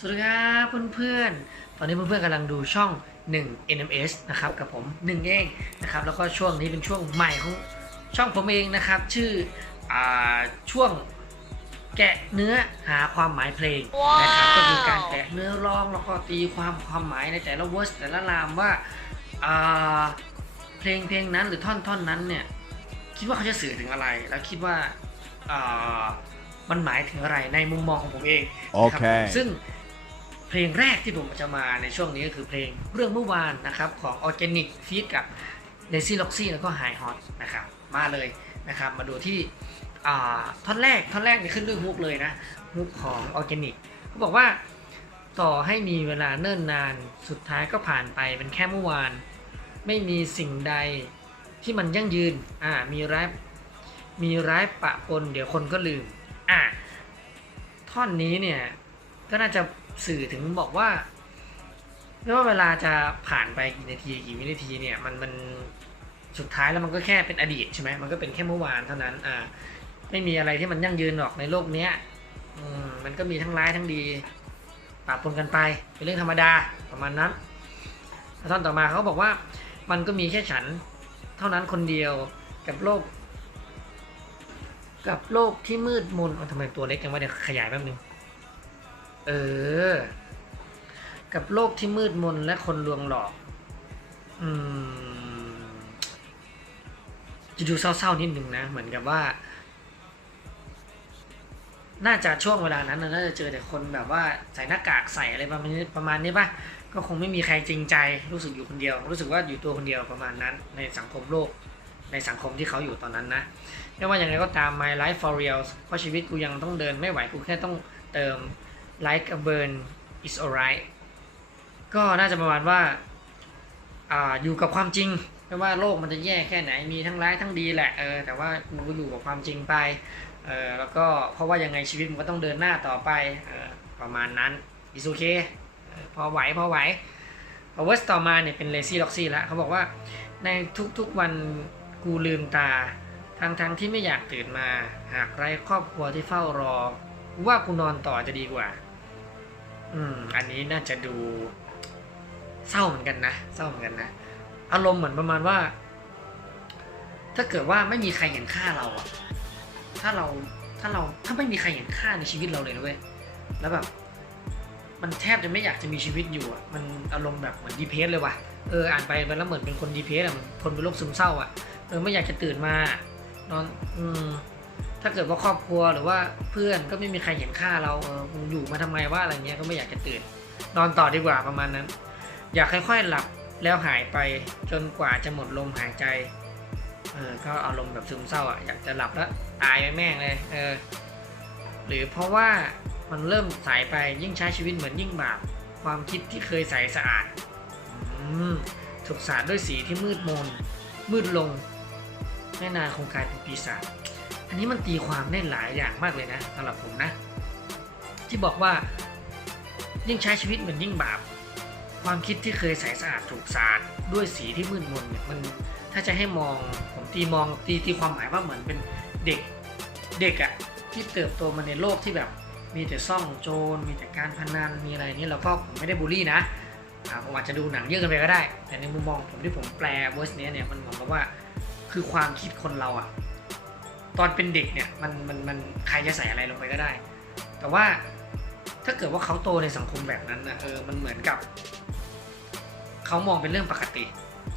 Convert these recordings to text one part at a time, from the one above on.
สวัสดีครับเพื่อนๆ ตอนนี้เพื่อนๆกำลังดูช่อง 1 NMS นะครับกับผม1เองนะครับแล้วก็ช่วงนี้เป็นช่วงใหม่ของช่องผมเองนะครับ ชื่ออาช่วงแกะเนื้อหาความหมายเพลงนะครับก็คือการแกะเนื้อร้องแล้วก็ตีความความหมายในแต่ละเวอร์สแต่ละรามว่าอ่าเพลงเพลงนั้นหรือท่อนท่อนนั้นเนี่ยคิดว่าเขาจะสื่อถึงอะไร แล้วคิดว่าอ่ามันหมายถึงอะไรในมุมมองของผมเองโอเคนะครับซึ่ง เพลงแรกที่ผมจะมาในช่วงนี้ก็คือเพลงเรื่องเมื่อวานนะครับของ Organic f e a t กับ Lazy Loxy แล้วก็ High Hot นะครับมาเลยนะครับมาดูที่อ่าท่อนแรกท่อนแรกเนี่ยขึ้นด้วยฮุกเลยนะฮุกของ Organic เขาบอกว่าต่อให้มีเวลาเนิ่นนานสุดท้ายก็ผ่านไปเป็นแค่เมื่อวาน ไม่มีสิ่งใดที่มันยั่งยืนอ่ามีร้ายมีร้ายปะปนเดี๋ยวคนก็ลืมอ่าท่อนนี้เนี่ยก็น่าจะ สื่อถึงบอกว่าไม่ว่าเวลาจะผ่านไปกี่นาทีกี่วินาทีเนี่ยมันมันสุดท้ายแล้วมันก็แค่เป็นอดีตใช่ไหมมันก็เป็นแค่เมื่อวานเท่านั้น อ่า ไม่มีอะไรที่มันยั่งยืนหรอกในโลกเนี้ยอืมมันก็มีทั้งร้ายทั้งดีปะปนกันไปเป็นเรื่องธรรมดาประมาณนั้นท่อนต่อมาเขาบอกว่ามันก็มีแค่ฉันเท่านั้นคนเดียวกับโลก กับโลกที่มืดมนเอาทำไมตัวเล็กจังวะเดี๋ยวขยายแป๊บนึง เออ กับโลกที่มืดมนและคนลวงหลอก อืมจะดูเศร้าๆนิดนึงนะ เหมือนกับว่า น่าจะช่วงเวลานั้นน่าจะเจอแต่คนแบบว่าใส่หน้ากากใส่อะไรประมาณนี้ประมาณนี้ป่ะ ก็คงไม่มีใครจริงใจ รู้สึกอยู่คนเดียว รู้สึกว่าอยู่ตัวคนเดียวประมาณนั้น ในสังคมโลก ในสังคมที่เขาอยู่ตอนนั้นนะไม่ว่าอย่างไรก็ตาม my life for real เพราะชีวิตกูยังต้องเดินไม่ไหวกูแค่ต้องเติม like a burn is alright ก็น่าจะประมาณว่าอ่าอยู่กับความจริงไม่ว่าโลกมันจะแย่แค่ไหนมีทั้งร้ายทั้งดีแหละเออแต่ว่ากูก็อยู่กับความจริงไปเออแล้วก็เพราะว่ายังไงชีวิตมันก็ต้องเดินหน้าต่อไปเออประมาณนั้น is okay เออพอไหวพอไหวพอเวอร์สต่อมาเนี่ยเป็น lazy loxy แล้วเขาบอกว่าในทุกๆวันกูลืมตาทั้งทั้งๆที่ไม่อยากตื่นมา หากไร้ครอบครัวที่เฝ้ารอว่ากูนอนต่อจะดีกว่า อืม อันนี้น่าจะดูเศร้าเหมือนกันนะเศร้าเหมือนกันนะอารมณ์เหมือนประมาณว่า ถ้าเกิดว่าไม่มีใครเห็นค่าเราอะถ้าเราถ้าเราถ้าไม่มีใครเห็นค่าในชีวิตเราเลยนะเว้ยแล้วแบบ มันแทบจะไม่อยากจะมีชีวิตอยู่อะมันอารมณ์แบบเหมือนดีเพสเลยว่ะเอออ่านไปแล้วเหมือนเป็นคนดีเพสอะเหมือนคนเป็นโรคซึมเศร้าอะเออไม่อยากจะตื่นมานอน อืม ถ้าเกิดว่าครอบครัวหรือว่าเพื่อนก็ไม่มีใครเห็นค่าเราเอออยู่มาทำไมว่าอะไรเงี้ยก็ไม่อยากจะตื่น นอนต่อดีกว่าประมาณนั้น อยากค่อยๆหลับแล้วหายไปจนกว่าจะหมดลมหายใจเออก็อารมณ์แบบซึมเศร้าอะอยากจะหลับแล้วตายไปแม่งเลยเออหรือเพราะว่ามันเริ่มสายไปยิ่งใช้ชีวิตเหมือนยิ่งบาปความคิดที่เคยใสสะอาดอถูกสาดด้วยสีที่มืดมนมืดลงไม่นานคงกลายเป็นปีศาจ อันนี้มันตีความได้หลายอย่างมากเลยนะสำหรับผมนะ ที่บอกว่า ยิ่งใช้ชีวิตเหมือนยิ่งบาป ความคิดที่เคยใสสะอาดถูกสาดด้วยสีที่มืดมนเนี่ยมันถ้าจะให้มองผมตีมองตีตีความหมายว่าเหมือนเป็นเด็กเด็กอะที่เติบโตมาในโลกที่แบบมีแต่ซ่องโจรมีแต่การพนันมีอะไรนี่เราก็ผมไม่ได้บูลลี่นะผมอาจจะดูหนังเยอะกันไปก็ได้ แต่ในมุมมองผมที่ผมแปลเวอร์สเนี้ยเนี่ยมันเหมือนกับว่าคือความคิดคนเราอะ ตอนเป็นเด็กเนี่ยมันมันมันใครจะใส่อะไรลงไปก็ได้ แต่ว่าถ้าเกิดว่าเขาโตในสังคมแบบนั้นนะเออมันเหมือนกับเขามองเป็นเรื่องปกติ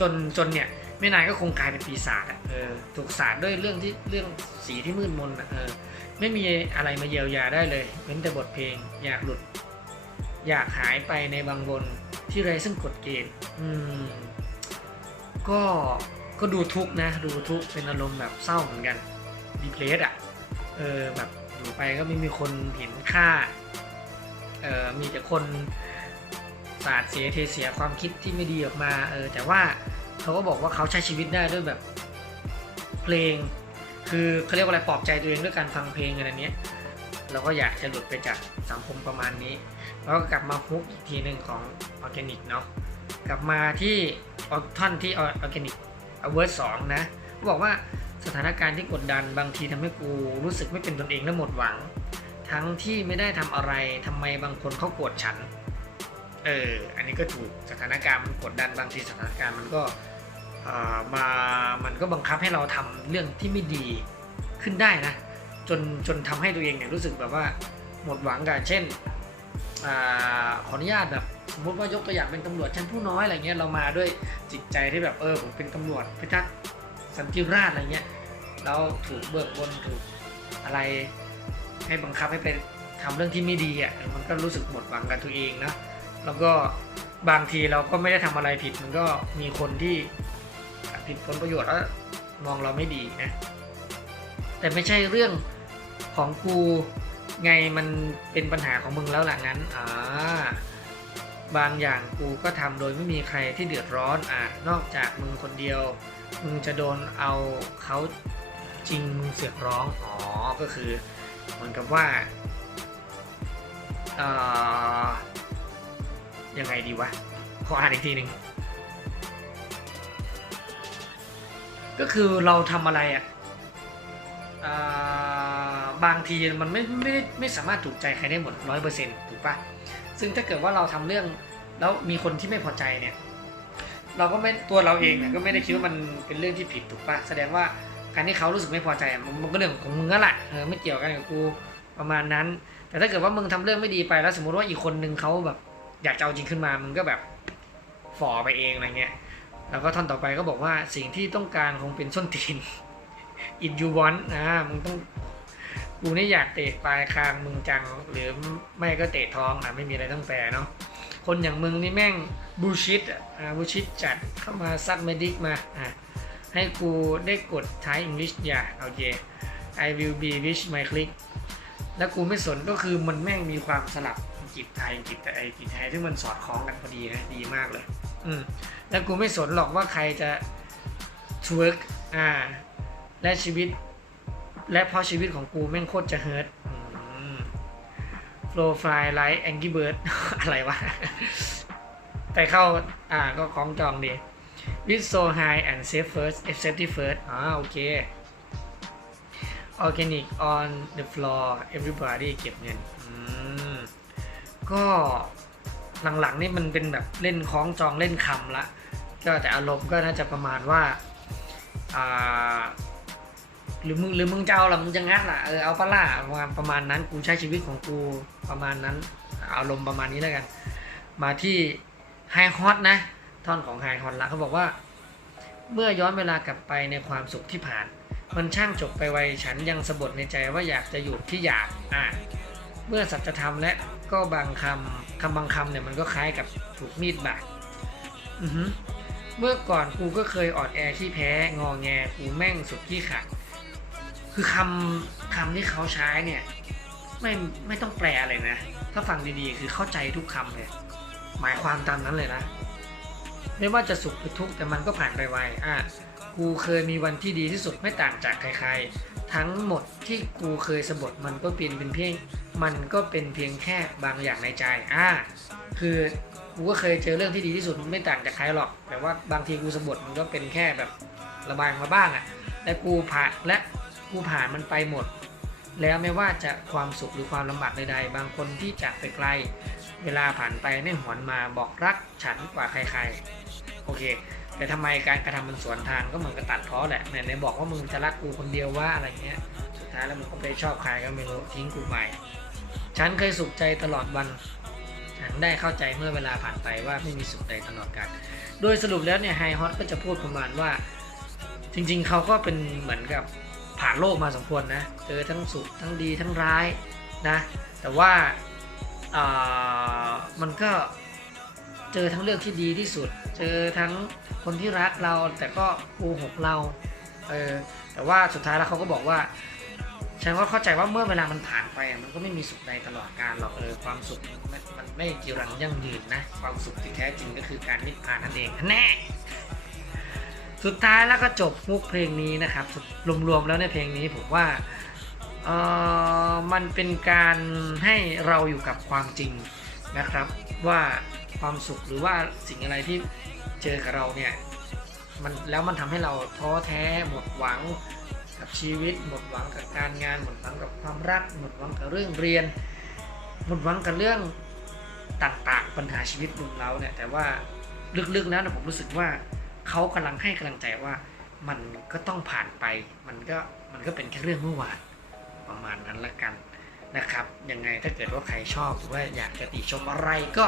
จนจนเนี่ยไม่นานก็คงกลายเป็นปีศาจอะเออถูกสาดด้วยเรื่องที่เรื่องสีที่มืดมนอะเออไม่มีอะไรมาเยียวยาได้เลยเว้นแต่บทเพลง อยากหลุด อยากหายไปในบางบนที่ไรซึ่งกฎเกณฑ์อืมก็ก็ดูทุกนะ ดูทุกเป็นอารมณ์แบบเศร้าเหมือนกัน ดีเพลสอะ เออแบบอยู่ไปก็ไม่มีคนเห็นค่า เออมีแต่คนสาดเสียเทเสียความคิดที่ไม่ดีออกมา เออแต่ว่าเขาก็บอกว่าเขาใช้ชีวิตได้ด้วยแบบเพลง คือเขาเรียกว่าอะไรปลอบใจตัวเองด้วยการฟังเพลงอะไรเนี้ยเราก็อยากจะหลุดไปจากสังคมประมาณนี้ แล้วก็กลับมาฮุกอีกทีหนึ่งของออร์แกนิกเนาะกลับมาที่ท่อนที่ออร์แกนิกเวิร์สองนะบอกว่า สถานการณ์ที่กดดันบางทีทำให้กูรู้สึกไม่เป็นตนเองและหมดหวัง ทั้งที่ไม่ได้ทำอะไรทำไมบางคนเขาโกรธฉัน เออ อันนี้ก็ถูกสถานการณ์มันกดดันบางทีสถานการณ์มันก็มา มันก็บังคับให้เราทำเรื่องที่ไม่ดีขึ้นได้นะ จนจนทำให้ตัวเองเนี่ยรู้สึกแบบว่าหมดหวังกันเช่นอขออนุญาตแบบสมมติว่ายกตัวอย่างเป็นตำรวจชั้นผู้น้อยอะไรเงี้ยเรามาด้วยจิตใจที่แบบเออผมเป็นตำรวจพิทักษ์ สันติราษอะไรเงี้ยแล้วถูกเบิกบนถูกอะไรให้บังคับให้ไปทำเรื่องที่ไม่ดีอะมันก็รู้สึกหมดหวังกับตัวเองนะแล้วก็บางทีเราก็ไม่ได้ทำอะไรผิด มันก็มีคนที่ผิดผลประโยชน์แล้วมองเราไม่ดีนะแต่ไม่ใช่เรื่องของกูไงมันเป็นปัญหาของมึงแล้วหลังนั้นอ่า บางอย่างกูก็ทำโดยไม่มีใครที่เดือดร้อนอะนอกจากมึงคนเดียว มึงจะโดนเอาเขาจริงมึงเสือกร้องอ๋อก็คือเหมือนกับว่าเอ่อยังไงดีวะขออ่านอีกทีหนึ่งก็คือเราทำอะไรอะบางทีมันไม่ไม่ไม่สามารถถูกใจใครได้หมดร้อยเปอร์เซ็นต์ถูกปะ ซึ่งถ้าเกิดว่าเราทำเรื่องแล้วมีคนที่ไม่พอใจเนี่ย เราก็ไม่ตัวเราเองเนี่ยก็ไม่ได้คิดว่ามันเป็นเรื่องที่ผิดถูกปะแสดงว่าการที่เขารู้สึกไม่พอใจมันก็เรื่องของมึงนั่นแหละเออไม่เกี่ยวกันกับกูประมาณนั้น แต่ถ้าเกิดว่ามึงทำเรื่องไม่ดีไปแล้ว สมมติว่าอีกคนนึงเขาแบบอยากจะเอาจริงขึ้นมามึงก็แบบฝ่อไปเองอะไรเงี้ยแล้วก็ท่อนต่อไปก็บอกว่าสิ่งที่ต้องการคงเป็นส้นตีน if you want นะมึงต้อง กูนี่อยากเตะปลายคางมึงจัง หรือไม่ก็เตะท้องอะไม่มีอะไรต้องแปลเนาะคนอย่างมึงนี่แม่งบูชิดอะบูชิดจัดเข้ามาซักเมดิกมาอะให้กูได้กดท้ายอังกฤษอย่าโอเค I will be wish my click แล้วกูไม่สนก็คือมันแม่งมีความสลับอังกฤษไทยอังกฤษแต่ไอ้อังกฤษไทยซึ่งมันสอดคล้องกันพอดีนะดีมากเลย อืมแล้วกูไม่สนหรอกว่าใครจะ twerk อ่าและชีวิต และเพราะชีวิตของกูแม่งโคตรจะเฮิร์ตโฟล์ไฟล์ไลท์แองกี้เบิร์ดอะไรวะ แต่เข้า อ่าก็คล้องจองดี with so high and safe first safety first อ่าโอเค organic on the floor everybody เก็บเงินอืมก็หลังๆนี่มันเป็นแบบเล่นคล้องจองเล่นคำละ ก็แต่อารมณ์ก็น่าจะประมาณว่า อ่า หรือมึงหรือมึงจะเอาล่ะมึงจะงัดล่ะเออเอาปล่ะประมาณประมาณนั้นกูใช้ชีวิตของกูประมาณนั้นอารมณ์ประมาณนี้แล้วกัน มาที่ไฮฮอตนะ ท่อนของไฮฮอตละเขาบอกว่า เมื่อย้อนเวลากลับไปในความสุขที่ผ่าน มันช่างจบไปไวฉันยังสะบดในใจว่าอยากจะอยู่ที่อยากอะเมื่อสัจธรรมและก็บางคำคำบางคำเนี่ยมันก็คล้ายกับถูกมีดบาดเมื่อก่อนกูก็เคยอ่อนแอที่แพ้งองแงกูแม่งสุดที่ขาด คือคำคำที่เขาใช้เนี่ยไม่ไม่ต้องแปลอะไรนะ ถ้าฟังดีๆ คือเข้าใจทุกคำเลยหมายความตามนั้นเลยนะ ไม่ว่าจะสุขหรือทุกข์แต่มันก็ผ่านไปไวอะกูเคยมีวันที่ดีที่สุดไม่ต่างจากใครๆ ทั้งหมดที่กูเคยสะบดมันก็เป็นเป็นเพียง มันก็เป็นเพียงแค่บางอย่างในใจอะคือกูก็เคยเจอเรื่องที่ดีที่สุดมันไม่ต่างจากใครหรอก แต่ว่าบางทีกูสะบดมันก็เป็นแค่แบบระบายมาบ้างอะและกูผ่านและ กูผ่านมันไปหมด แล้วไม่ว่าจะความสุขหรือความลำบากใดๆ บางคนที่จากไปไกล เวลาผ่านไปไม่หวนมาบอกรักฉันกว่าใครๆ โอเค แต่ทำไมการกระทำมันสวนทางก็เหมือนกับตัดพ้อแหละเนี่ยในบอกว่ามึงจะรักกูคนเดียวว่าอะไรเงี้ย สุดท้ายแล้วมึงก็ไปชอบใครก็ไม่รู้ทิ้งกูไปฉันเคยสุขใจตลอดวันฉันได้เข้าใจเมื่อเวลาผ่านไปว่าไม่มีสุขใดตลอดกาลโดยสรุปแล้วเนี่ยไฮฮอตก็จะพูดประมาณว่า จริงๆ เขาก็เป็นเหมือนกับ ผ่านโลกมาสมควรนะเจอทั้งสุขทั้งดีทั้งร้ายนะแต่ว่าามันก็เจอทั้งเรื่องที่ดีที่สุด เจอทั้งคนที่รักเราแต่ก็โกหกเราเออแต่ว่าสุดท้ายแล้วเขาก็บอกว่าฉันก็เข้าใจว่าเมื่อเวลามันผ่านไปมันก็ไม่มีสุขใดตลอดกาลหรอกเออความสุขมันมันไม่จีรังยั่งยืนนะ ความสุขที่แท้จริงก็คือการนิพพานนั่นเองแน่ สุดท้ายแล้วก็จบมุกเพลงนี้นะครับรวมๆแล้วในเพลงนี้ผมว่าเออมันเป็นการให้เราอยู่กับความจริงนะครับ ว่าความสุขหรือว่าสิ่งอะไรที่เจอกับเราเนี่ยมันแล้วมันทำให้เราท้อแท้หมดหวังกับชีวิต หมดหวังกับการงาน หมดหวังกับความรัก หมดหวังกับเรื่องเรียน หมดหวังกับเรื่องต่างๆ ปัญหาชีวิตรุมเราเนี่ยแต่ว่าลึกๆแล้วนะผมรู้สึกว่า เขากำลังให้กำลังใจว่ามันก็ต้องผ่านไป มันก็มันก็เป็นแค่เรื่องเมื่อวานประมาณนั้นละกันนะครับ ยังไงถ้าเกิดว่าใครชอบหรือว่าอยากจะติชมอะไรก็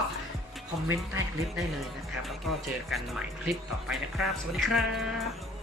คอมเมนต์ใต้คลิปได้เลยนะครับ แล้วก็เจอกันใหม่คลิปต่อไปนะครับ สวัสดีครับ